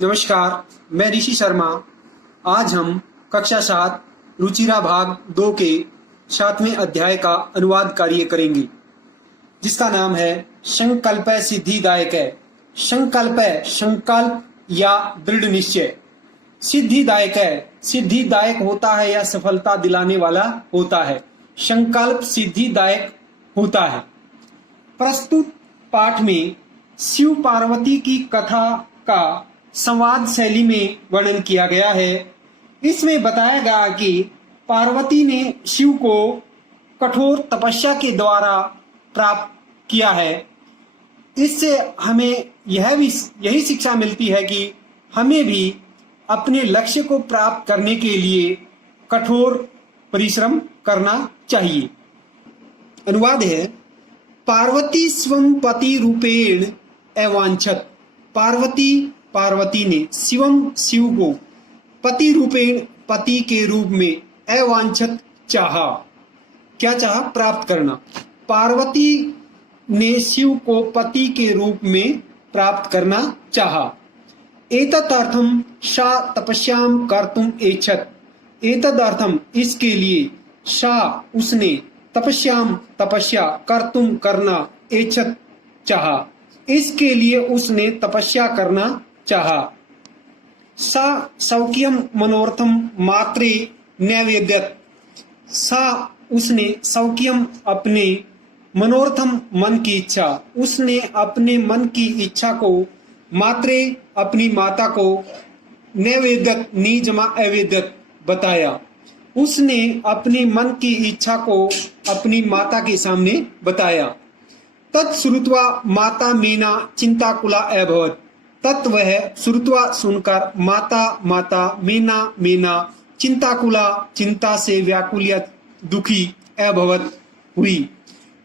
नमस्कार, मैं ऋषि शर्मा। आज हम कक्षा 7 रुचिरा भाग 2 के 7वें अध्याय का अनुवाद कार्य करेंगे, जिसका नाम है संकल्प सिद्धिदायक है। संकल्प या दृढ़ निश्चय। सिद्धिदायक है, सिद्धिदायक होता है या सफलता दिलाने वाला होता है। संकल्प सिद्धिदायक होता है। प्रस्तुत पाठ में शिव पार्वती की कथा का संवाद शैली में वर्णन किया गया है। इसमें बताया गया कि पार्वती ने शिव को कठोर तपस्या के द्वारा प्राप्त किया है। इससे हमें यही शिक्षा मिलती है कि हमें भी अपने लक्ष्य को प्राप्त करने के लिए कठोर परिश्रम करना चाहिए। अनुवाद है, पार्वती स्वं पति रूपेण अवांछत। पार्वती ने शिव को पति रूपेण, पति के रूप में, अवांछत चाहा। क्या चाहा? प्राप्त करना। पार्वती ने शिव को पति के रूप में प्राप्त करना चाहा। एतदर्थम सा तपस्याम कर्तुम ऐच्छत। एतदर्थम, इसके लिए, सा उसने, तपस्या कर्तुम करना, ऐच्छत चाहा, इसके लिए उसने तपस्या करना चाहा। सा सौक्यम मनोर्थम मात्रे नैवेद्यत। सा उसने, सौक्यम अपने, मनोर्थम मन की इच्छा, उसने अपने मन की इच्छा को, मात्रे अपनी माता को, नैवेद्यत नीजमा अवेद्यत बताया। उसने अपनी मन की इच्छा को अपनी माता के सामने बताया। तत्श्रुत्वा माता मीना चिंताकुला अभवत। तत् वह श्रुत्वा सुनकर माता मीना चिंताकुला, चिंता से व्याकुल या दुखी, अभवत हुई।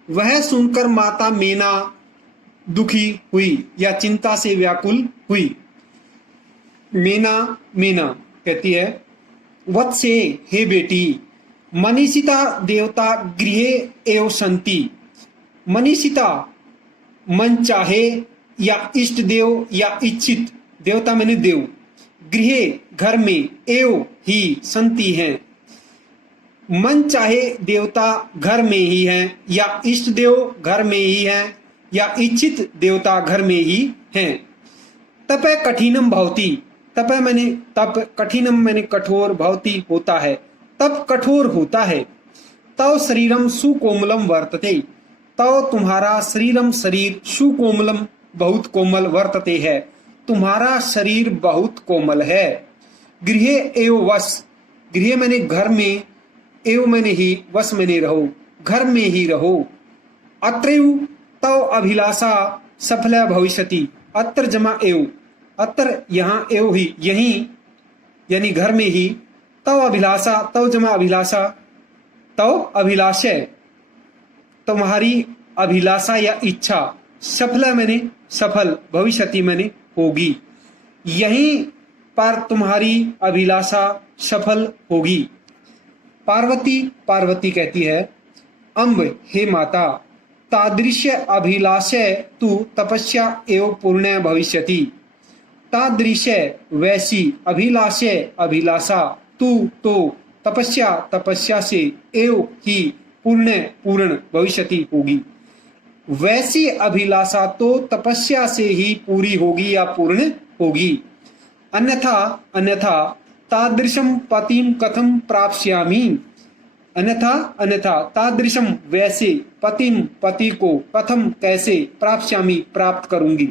वह सुनकर माता मीना दुखी हुई या चिंता से व्याकुल हुई। मीना कहती है, वत्से, हे बेटी, मनीषिता देवता गृहे एव संति। मनीषिता मन चाहे या इष्ट देव या इच्छित देवता मैंने देव, गृहे घर में, एव ही संति हैं। मन चाहे देवता घर में ही हैं, या इष्ट देव घर में ही हैं, या इच्छित देवता घर में ही हैं। तप कठिनम भवति। तप मैंने तप, कठिनम मैंने कठोर, भवति होता है, तप कठोर होता है। तव शरीरम सुकोमलम वर्तते। तव तुम्हारा शरीरम शरीर, सुकोमलम बहुत कोमल, वर्तते है तुम्हारा शरीर बहुत कोमल है। गृहे एव वश। गृह मैंने घर में, एव मैंने ही, वश मैंने रहो, घर में ही रहो। अत्रैव तव अभिलाषा सफला भविष्यति। अत्र जमा एव, अत्र यहाँ, एव ही यहीं, यानी घर में ही। तव अभिलाषा, तव जमा अभिलाषा, तव अभिलाषय तुम्हारी अभिलाषा या इच्छा, सफला मैंने सफल, भविष्यति मैंने होगी, यहीं पर तुम्हारी अभिलाषा सफल होगी। पार्वती कहती है, अम्ब, हे माता, तादृश्य अभिलाषय तु तपस्या एव पुण्य भविष्यति। तादृश्य वैसी, अभिलाषय अभिलाषा, तू तो, तपस्या से, एव ही पूर्ण भविष्यति होगी। वैसी अभिलाषा तो तपस्या से ही पूरी होगी या पूर्ण होगी। अन्यथा तादृशम पतिम कथम प्राप्स्यामि। अन्यथा तादृशम वैसे, पति को, कथम कैसे, प्राप्स्यामि प्राप्त करूंगी।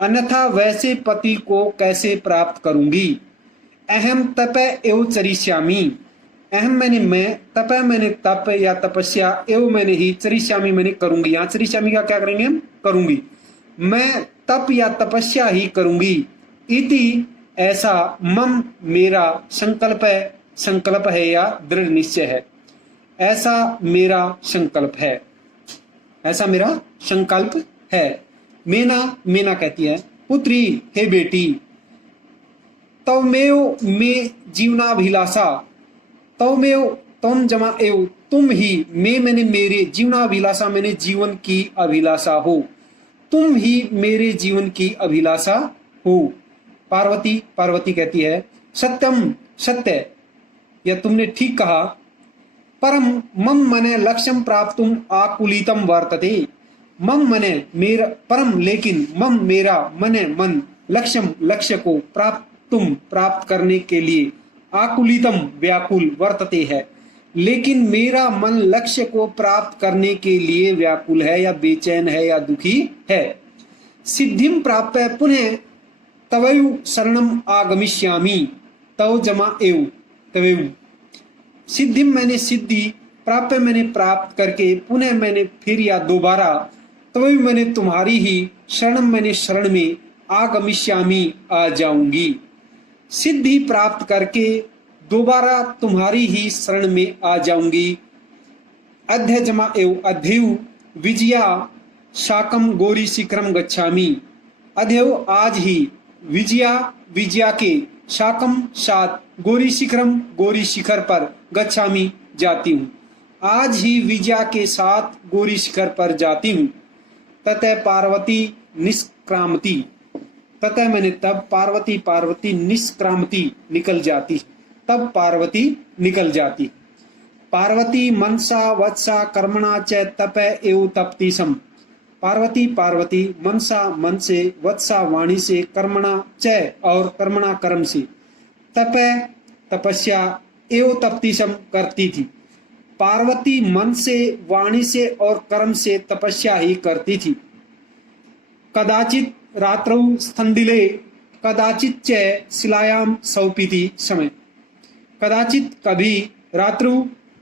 अन्यथा वैसे पति को कैसे प्राप्त करूंगी। अहम तप एव चरिष्यामि। अहम मैंने मैं, तप मैंने तप या तपस्या, एव मैंने ही, चरिष्यामि मैंने करूंगी। यहाँ चरिष्यामि का क्या करेंगे हम? करूंगी। मैं तप या तपस्या ही करूंगी। इति ऐसा, मम मेरा, संकल्प है या दृढ़ निश्चय है। ऐसा मेरा संकल्प है, ऐसा मेरा संकल्प है। मीना कहती है, पुत्री, हे बेटी, तवमेव मे जीवनाभिलाषा। तवमेव, तम जमा एव, तुम ही, मैं मैंने मेरे, जीवनाभिलाषा मैंने जीवन की अभिलाषा हो, तुम ही मेरे जीवन की अभिलाषा हो। पार्वती पार्वती कहती है सत्यम सत्य, या तुमने ठीक कहा। परम मम मने लक्ष्यम प्राप्तुम आकुलितम वर्तते। मम मने मेरा, परम लेकिन, मम मेरा, मने मन, लक्ष्यम लक्ष्य को, प्राप्तुम प्राप्त करने के लिए, आकुलितम व्याकुल, वर्तते है लेकिन मेरा मन लक्ष्य को प्राप्त करने के लिए व्याकुल है या बेचैन है या दुखी है। सिद्धिम प्राप्त पुनः तवयु शरणम आगमिष्यामि। तव जमा एव तवयु, सिद्धि मैंने सिद्धि, प्राप्त मैंने प्राप्त करके, पुनः मैंने फिर या दोबारा, तभी मैंने तुम्हारी ही, शरणम मैंने शरण में, आगमिष्यामि आ जाऊंगी। सिद्धि प्राप्त करके दोबारा तुम्हारी ही शरण में आ जाऊंगी। अध्य जमा एव अध्ययु विजया शाकम गौरी शिखरम गच्छामि। अध्ययु आज ही, विजया विजया के, शाकम सात, गौरी शिखरम गौरी शिखर पर, गच्छामि जाती हूँ। आज ही विजया के साथ गौरी शिखर पर जाती हूँ। ततः पार्वती निष्क्रामती, ततः मैंने तब, पार्वती पार्वती निष्क्रामती निकल जाती, तब पार्वती निकल जाती। पार्वती मनसा वत्सा कर्मणा च तप एव तपति सम। पार्वती पार्वती मनसा मन से, वत्सा वाणी से, कर्मणा च और कर्मणा कर्म से, तप तपस्या, एव तपति सम करती थी। पार्वती मन से, वाणी से और कर्म से तपस्या ही करती थी। कदाचित रात्रौ स्थंदिले कदाचित च शिलायाम सौपीति समय। कदाचित कभी, रात्रौ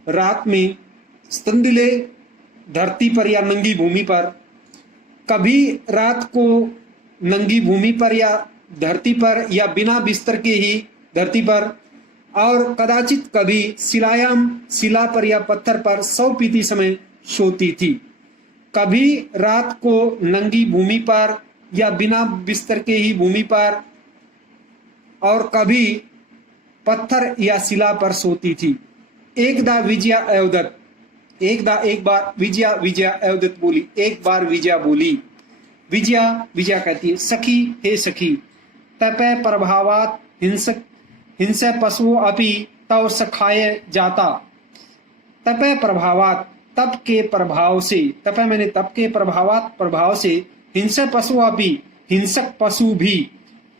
रात में, स्थंदिले धरती पर या नंगी भूमि पर, कभी रात को नंगी भूमि पर या धरती पर या बिना बिस्तर के ही धरती पर, और कदाचित कभी शिलायाम शिला पर या पत्थर पर सौपीति समय सोती थी। कभी रात को नंगी भूमि पर या बिना बिस्तर के ही भूमि पर, और कभी पत्थर या शिला पर सोती थी। एकदा विजया अवदत, एक बार विजया विजया अवदत बोली, एक बार विजया बोली। विजया विजया कहती है सखी, हे सखी, तपे प्रभावात हिंसक हिंसा पशु अपि तव सखाय जाता। तपे प्रभावात, तप के प्रभाव से, तपे मैंने तप के प्रभावात प्रभाव से, हिंसा पशु अपि हिंसक पशु भी,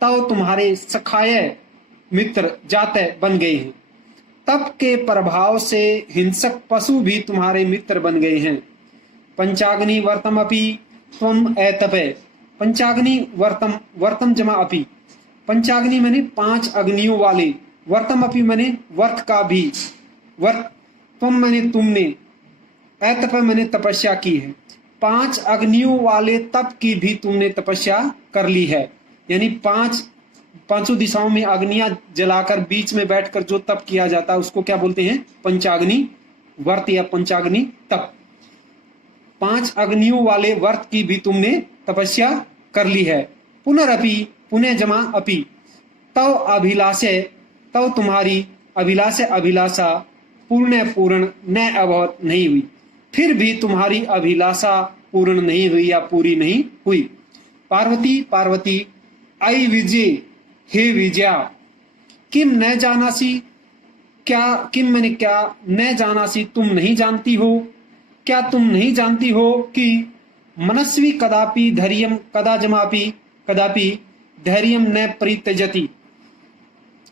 तव तुम्हारे सखाय मित्र जाते बन गए हैं। तप के प्रभाव से हिंसक पशु भी तुम्हारे मित्र बन गए हैं। पंचाग्नि वर्तम अपि त्वम एतपे। पंचाग्नि वर्तम, वर्तम जमा अपि, पंचाग्नि मैंने 5 अग्नियों वाले, वर्तम अपि मैंने वर्त का भी, वर्त, तुम मैंने तुमने, एतप मैंने तपस्या की है। 5 अग्नियों वाले तप की भी तुमने तपस्या कर ली है। यानी पांचों दिशाओं में अग्नियां जलाकर बीच में बैठकर जो तप किया जाता है उसको क्या बोलते हैं? पंचाग्नि वर्त या पंचाग्नि तप। 5 अग्नियों वाले वर्त की भी तुमने तपस्या कर ली है। पुनरअपि, पुनः जमा अपि, तव अभिलाषे, तव तुम्हारी अभिलाषे अभिलाषा पूर्ण न अभवत नहीं हुई, फिर भी तुम्हारी अभिलाषा पूर्ण नहीं हुई या पूरी नहीं हुई। पार्वती पार्वती आई विजय, हे विजया, किम न जानासी, क्या, किम मैंने क्या, न जानासी तुम नहीं जानती हो, क्या तुम नहीं जानती हो कि मनस्वी कदापि धैर्यम, कदा जमापि कदापि धैर्यम न परित्यजति।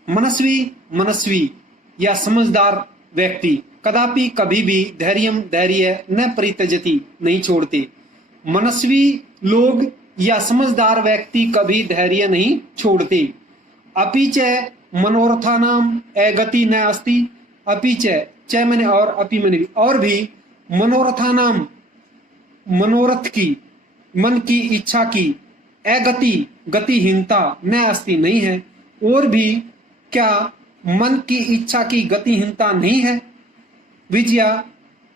मनस्वी, मनस्वी या समझदार व्यक्ति कदापि कभी भी धैर्यम धैर्य न परित्यजति नहीं छोड़ते। मनस्वी लोग या समझदार व्यक्ति कभी धैर्य नहीं छोड़ते। अपि च मनोरथानाम अगति न अस्ति। अपि च मैंने और, अपि मैंने भी, और भी, मनोरथानाम मनोरथ की, मन की इच्छा की, अगति गतिहीनता न अस्ति नहीं है, और भी क्या मन की इच्छा की गतिहीनता नहीं है। विजया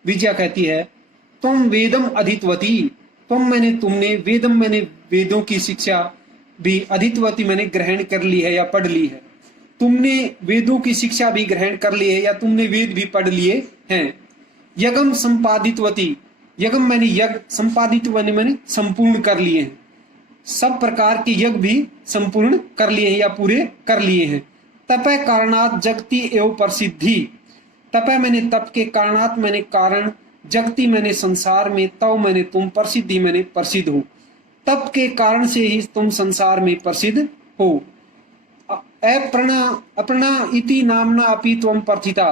विजया कहती है तुम वेदम अधितवती, तुम मैंने तुमने, वेदम मैंने वेदों की शिक्षा भी, अधितवती मैंने ग्रहण कर ली है या पढ़ ली है। तुमने वेदों की शिक्षा भी ग्रहण कर ली है या तुमने वेद भी पढ़ लिए हैं। यज्ञम संपादितवती, यज्ञम मैंने यज्ञ, संपादित मैंने संपूर्ण कर लिए हैं। सब प्रकार के यज्ञ भी संपूर्ण कर लिए हैं या पूरे कर लिए हैं। तपय कारणात जगति एवं प्रसिद्धि, तपय मैंने तप के, कारणात मैंने कारण, जगति मैंने संसार में, तव मैंने तुम, प्रसिद्धि मैंने प्रसिद्ध हो। तप के कारण से ही तुम संसार में प्रसिद्ध हो। अपना इति नामना अपि त्वं प्रथिता,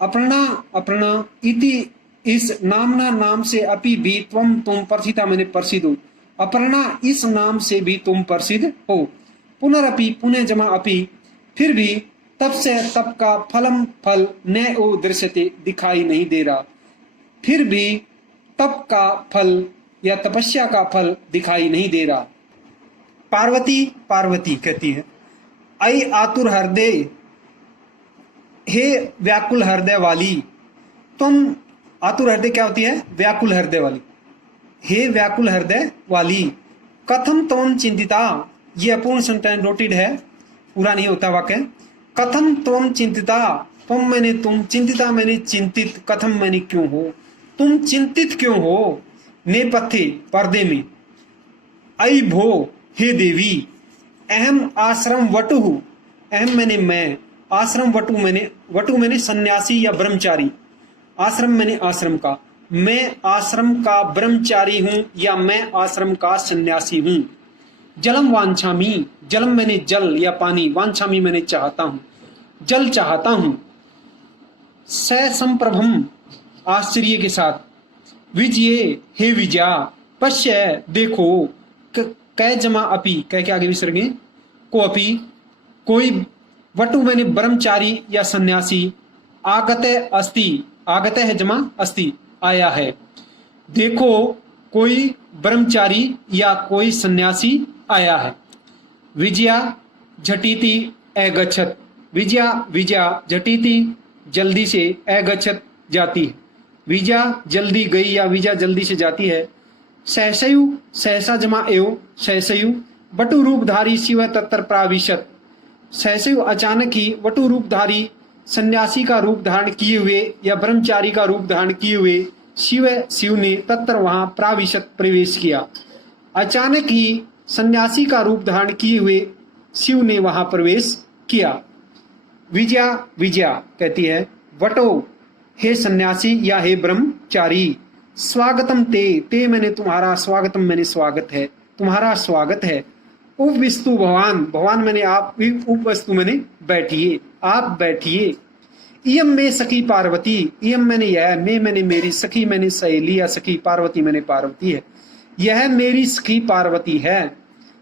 अपना इति इस नामना नाम से अपि भी तुम प्रथिता मैंने प्रसिद्ध हो। अपना इस नाम से भी तुम प्रसिद्ध हो। पुनरअपि पुनः जमा अपि फिर भी, तप से तप का फल न ओ दृश्यते दिखाई नहीं दे रहा, फिर भी तप का फल या तपस्या का फल दिखाई नहीं दे रहा। पार्वती कहती है, आई आतुर हृदय, हे व्याकुल हृदय वाली, तुम, आतुर हृदय क्या होती है? व्याकुल हृदय वाली। हे व्याकुल हृदय वाली, कथम त्वं चिंतिता, ये अपूर्ण सेंटेंस रोटेड है, पूरा नहीं होता वाक्य। कथम त्वं चिंतिता, तुम मैंने तुम, चिंतिता मैंने चिंतित, कथम मैंने क्यों हो, तुम चिंतित क्यों हो। नेपथ्य पर्दे में, आई भो हे देवी, अहम आश्रम वटु, अहम मैंने मैं, आश्रम वटु मैंने सन्यासी या ब्रह्मचारी, आश्रम मैंने आश्रम का, मैं आश्रम का ब्रह्मचारी हूं या मैं आश्रम का सन्यासी हूं। जलम वांछामी, जलम मैंने जल या पानी, वांछामी मैंने चाहता हूं, जल चाहता हूं। संप्रभम आश्चर्य के साथ, विजये हे विजया, पश्य देखो, कै जमा अपि, कै के आगे विसर्ग को, अपि कोई, वटु मैंने ब्रह्मचारी या सन्यासी, आगते अस्ति, आगते है जमा अस्ति आया है। देखो कोई ब्रह्मचारी या कोई सन्यासी आया है। विजया झटिति अगच्छत, विजया झटिति जल्दी से, अगच्छत जाती है, विजया जल्दी गई या विजया जल्दी से जाती है। सहसयु, सहसा जमा एव, सहसयु वटु रूपधारी शिव तत्र प्राविशत, सहसयु अचानक ही वटु रूपधारी सन्यासी का रूप धारण किए हुए या ब्रह्मचारी का रूप धारण किए हुए शिव ने तत्र वहां प्राविशत प्रवेश किया। अचानक ही सन्यासी का रूप धारण किए हुए शिव ने वहां प्रवेश किया। विजया कहती है, वटो हे सन्यासी या हे ब्रह्मचारी, स्वागतम ते मैंने तुम्हारा, स्वागतम मैंने स्वागत है, तुम्हारा स्वागत है। उपविस्तु भगवान मैंने आप, उपवस्तु मैंने बैठिए, आप बैठिए। इयम में सखी पार्वती, इयम मैंने यह, मैंने मेरी, सखी मैंने सहेली या सखी, पार्वती मैंने पार्वती है, यह मेरी सखी पार्वती है।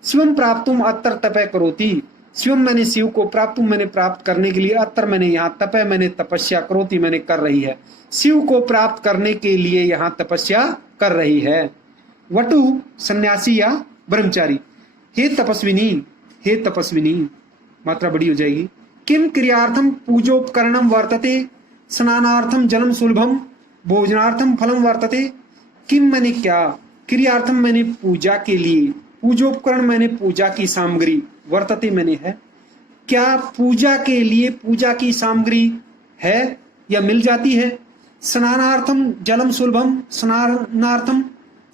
शिवम प्राप्तुम अत्र तपय करोति, शिवम मैंने शिव को, प्राप्तुम मैंने प्राप्त करने के लिए, अत्र मैंने यहाँ, तपय मैंने तपस्या, करोति मैंने कर रही है, शिव को प्राप्त करने के लिए यहाँ तपस्या कर रही है। वटु सन्यासी या ब्रह्मचारी, हे तपस्विनी, मात्रा बड़ी हो जाएगी। किम क्रियार्थम पूजोपकरणम वर्तते, स्नानार्थम जलम सुलभम, भोजनार्थम फलम वर्तते। किम मैंने क्या, क्रियार्थम मैंने पूजा के लिए, पूजोपकरण मैंने पूजा की सामग्री, वर्तते मैंने है, क्या पूजा के लिए पूजा की सामग्री है या मिल जाती है। स्नानार्थम जलम सुलभम, स्नानार्थम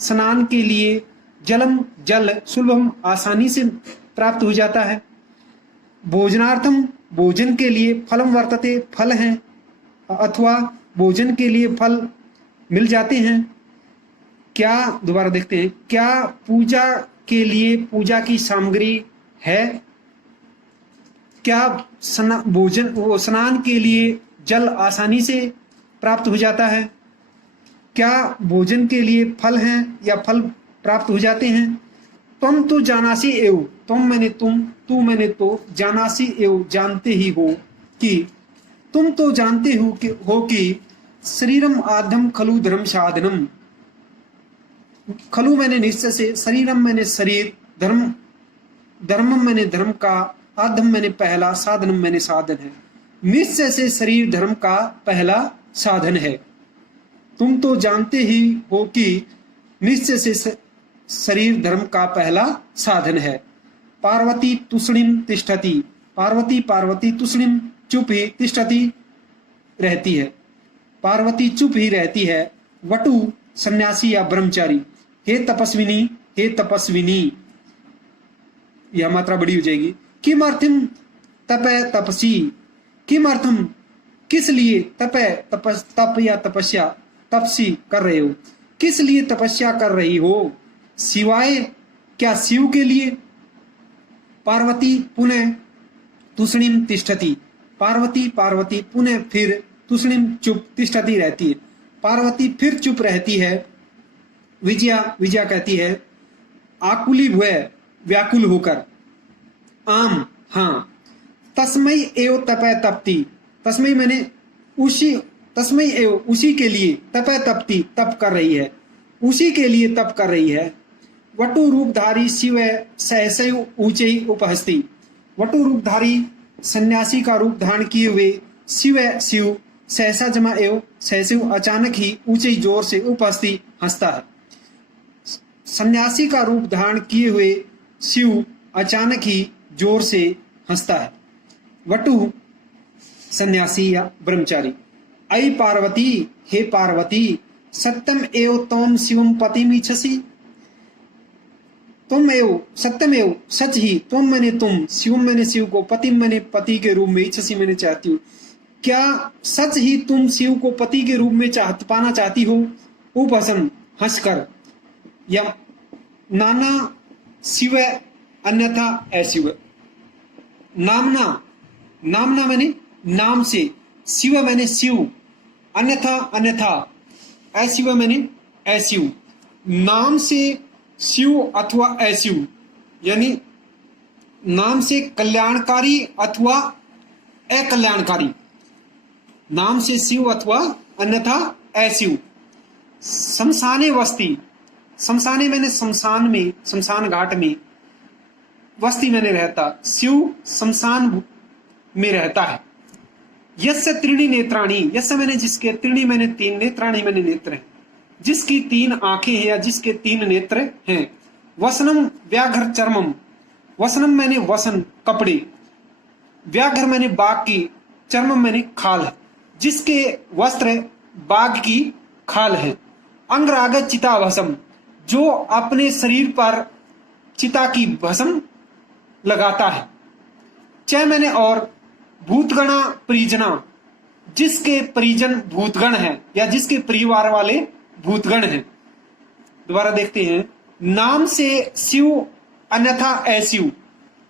स्नान के लिए, जलम जल, सुलभम आसानी से प्राप्त हो जाता है। भोजनार्थम भोजन के लिए, फलम वर्तते फल हैं अथवा भोजन के लिए फल मिल जाते हैं। क्या, दोबारा देखते हैं, क्या पूजा के लिए पूजा की सामग्री है, क्या भोजन वो स्नान के लिए जल आसानी से प्राप्त हो जाता है, क्या भोजन के लिए फल हैं या फल प्राप्त हो जाते हैं। तुम तो जानासी एव, तुम मैंने तुम, तू मैंने तो, जानासी एव जानते ही हो कि, तुम तो जानते हो कि शरीरम आद्यम खलु धर्म साधनम, खलु मैंने निश्चय से, शरीरम मैंने शरीर, धर्मम मैंने धर्म का, आद्यम मैंने पहला, साधनम मैंने साधन है। निश्चय से शरीर धर्म का पहला साधन है। तुम तो जानते ही हो कि निश्चय से शरीर धर्म का पहला साधन है। पार्वती तुष्णिम तिष्ठति, पार्वती तुष्णिम चुप ही, तिष्ठति रहती है, पार्वती चुप ही रहती है। वटु सन्यासी या ब्रह्मचारी, हे तपस्विनी यह मात्रा बड़ी हो जाएगी। किमर्थम तपे तपसी, किमर्थम किस लिए, तपे तप या तपस्या, तपसी कर रहे हो, किस लिए तपस्या कर रही हो, शिवाय क्या शिव के लिए। पार्वती पुनः तुष्णिम तिष्ठति, पार्वती पार्वती पुनः फिर तुष्णिम चुप तिष्ठति रहती है, पार्वती फिर चुप रहती है। विजया विजया कहती है आकुली भय व्याकुल होकर, आम हाँ, तस्मय एव तपय तपती, तस्मय मैंने उसी, तस्मय एव उसी के लिए, तपय तपती तप कर रही है, उसी के लिए तप कर रही है। वटु रूपधारी शिव सहसैव ऊंचे उपहस्ती, वटु रूपधारी सन्यासी का रूप धारण किए हुए शिव शिव सहसा जमा एव सहसैव अचानक ही ऊंचे जोर से उपहस्ती हंसता है। सन्यासी का रूप धारण किए हुए शिव अचानक ही जोर से हंसता है। वटु सन्यासी या ब्रह्मचारी। अय पार्वती, हे पार्वती, सत्यम एव तम शिवम पतिमीच्छसि, तुम एव सत्यम एव सच ही, तुम मैंने तुम, शिवम मैंने शिव को, पति मैंने पति के रूप में, इच्छसी मैंने चाहती हूँ, क्या सच ही तुम शिव को पति के रूप में पाना चाहती हो। उपहसन हंसकर, या नाना शिव अन्यथा अशिव, नामना, नामना मैंने नाम से, शिव मैंने शिव, अन्यथा अन्यथा, अशिव मैंने अशिव, नाम से शिव अथवा अशिव, यानी नाम से कल्याणकारी अथवा अकल्याणकारी, नाम से शिव अथवा अन्यथा अशिव। शमशाने वस्ती, शमशाने मैंने शमशान में, शमशान घाट में, वस्ती मैंने रहता, शिव शमशान में रहता है। यस्य त्रीणि नेत्राणी, यस्य मैंने जिसके, त्रीणि मैंने तीन, नेत्राणी मैंने नेत्र हैं, जिसकी तीन आंखें हैं या जिसके तीन नेत्र हैं। वसनम व्याघ्र चर्मम, वसनम मैंने वसन कपड़े, व्याघ्र मैंने बाघ की, चर्मम मैंने खाल है, जिसके वस्त्र बाघ की खाल है। अंगराग चिता भस्म, जो अपने शरीर पर चिता की भस्म लगाता है। च मैंने और भूतगणा परिजना, जिसके परिजन भूतगण हैं या जिसके परिवार वाले भूतगण हैं। दोबारा देखते हैं, नाम से शिव अन्यथा अशिव,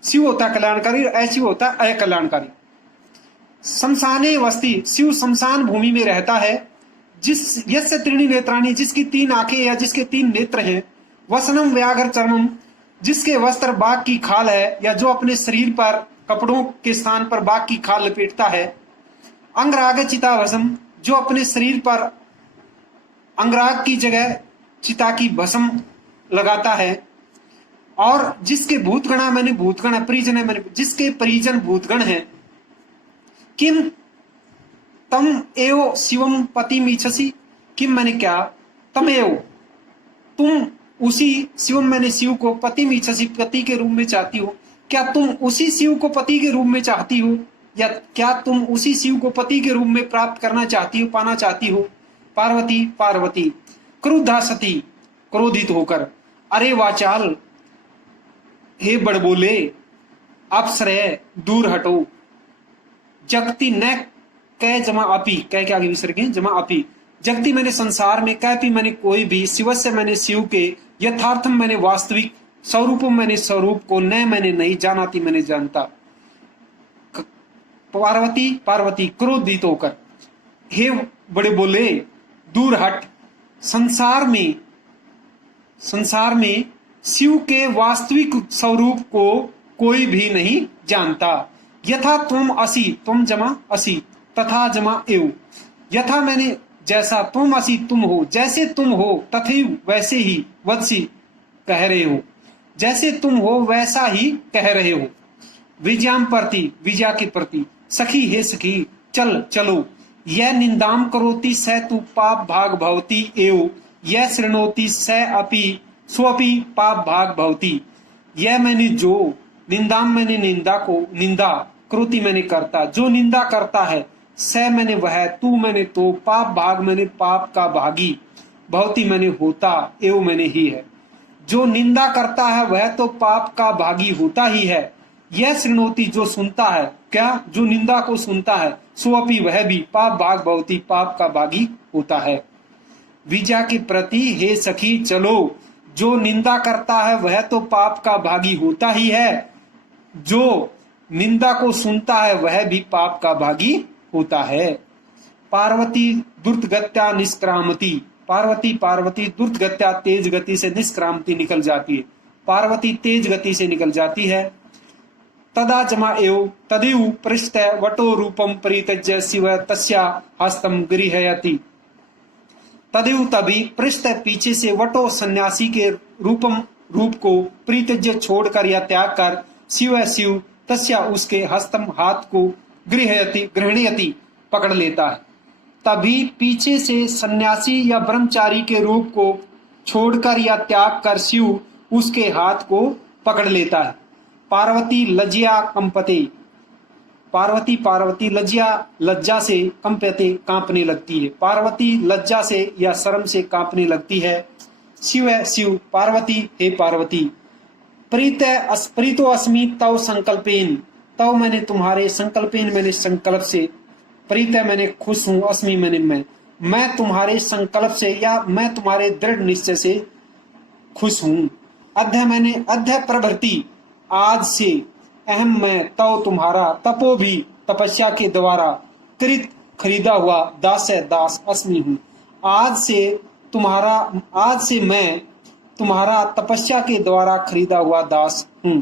शिव होता कल्याणकारी और अशिव होता अकल्याणकारी। शमशाने वस्ती, शिव शमशान भूमि में रहता है। जिस यस्य त्रीणि नेत्राणी, जिसकी तीन आंखें या जिसके तीन नेत्र हैं। वसनम व्याघ्र चर्मम, जिसके वस्त्र बाघ की खाल है या जो अपने शरीर पर कपड़ों के स्थान पर बाघ की खाल लपेटता है। अंगराग चिता भस्म, जो अपने शरीर पर अंगराग की जगह चिता की भस्म लगाता है। और जिसके भूतगणा मैंने भूतगण, परिजन है मैंने, जिसके परिजन भूतगण हैं। किम तम एव शिवम पतिमीच्छसि, किम मैंने क्या, तम एव तुम उसी, शिवम मैंने शिव को, पतिमीच्छसि पति के रूप में चाहती हो। क्या तुम उसी शिव को पति के रूप में चाहती हो, या क्या तुम उसी शिव को पति के रूप में प्राप्त करना चाहती हो, पाना चाहती हो। पार्वती पार्वती, क्रुद्धा सती, क्रोधित होकर, अरे वाचाल, हे बड़बोले, अपसरय दूर हटो। जगती न कै जमा अपी, कै के आगे विसर्ग है, जमा अपी, जगती मैंने संसार में, कैपी मैंने कोई भी, शिवस्य मैंने शिव के, यथार्थम मैंने वास्तविक, स्वरूपम मैंने स्वरूप को, न मैंने नहीं, जानाती मैंने जानता। पार्वती पार्वती, क्रोधित होकर, हे बड़े बोले, दूर हट। संसार में, संसार में शिव के वास्तविक स्वरूप को कोई भी नहीं जानता। यथा तुम असी, तुम जमा असी, तथा जमा एव, यथा मैंने जैसा, तुम असी तुम हो, जैसे तुम हो, तथैव वैसे ही, वत्सी कह रहे हो, जैसे तुम हो वैसा ही कह रहे हो। विजयाम प्रति, विजया के प्रति, सखी हे सखी, चल चलो। यह निंदाम करोति स तु पाप भाग भवती एव, यह शृणोति स अपि स्वपि पाप भाग भवती। यह मैंने जो, निंदाम मैंने निंदा को, निंदा, करोति मैंने करता, जो निंदा करता है, स मैंने वह, तू मैंने तो, पाप भाग मैंने पाप का भागी, भवती मैंने होता, एव मैंने ही है। जो निंदा करता है वह तो पाप का भागी होता ही है। यह श्रृणोति जो सुनता है, क्या जो निंदा को सुनता है, सोअपि वह भी पाप भाग भवति पाप का भागी होता है। विजा के प्रति हे सखी चलो, जो निंदा करता है वह तो पाप का भागी होता ही है, जो निंदा को सुनता है वह भी पाप का भागी होता है। पार्वती द्रुतगत्या निष्क्रामती, पार्वती द्रुतगत्या तेज गति से निष्क्रामती निकल जाती है, पार्वती तेज गति से निकल जाती है। तदा जमा एव तदेव पृष्ठ वटो रूपम परित्यज्य शिव तस्या हस्तम गृहयति, तदेव तभी पृष्ठ पीछे से वटो सन्यासी के रूप को परित्यज्य छोड़कर या त्याग कर शिव तस्या उसके हस्तम हाथ को गृहणयति पकड़ लेता है। तभी पीछे से सन्यासी या ब्रह्मचारी के रूप को छोड़कर या त्याग कर शिव उसके हाथ को पकड़ लेता है। पार्वती लज्जा कंपते, पार्वती लज्जा से कंपते कांपने लगती है, पार्वती लज्जा से या शर्म से कांपने लगती है। शिव पार्वती हे पार्वती, प्रीतो अस्मि तव संकल्पेन, तव मैंने तुम्हारे संकल्पेन मैंने संकल्प से, प्रीत मैंने खुश हूं, अस्मि मैंने मैं तुम्हारे संकल्प से या मैं तुम्हारे दृढ़ निश्चय से खुश हूं। अध्य मैंने अध्य प्रभृति आज से, अहम मैं तव तुम्हारा, तपो भी तपस्या के द्वारा, कृत खरीदा हुआ, दास है दास अस्मि हूं। आज से मैं तुम्हारा तपस्या के द्वारा खरीदा हुआ दास हूं।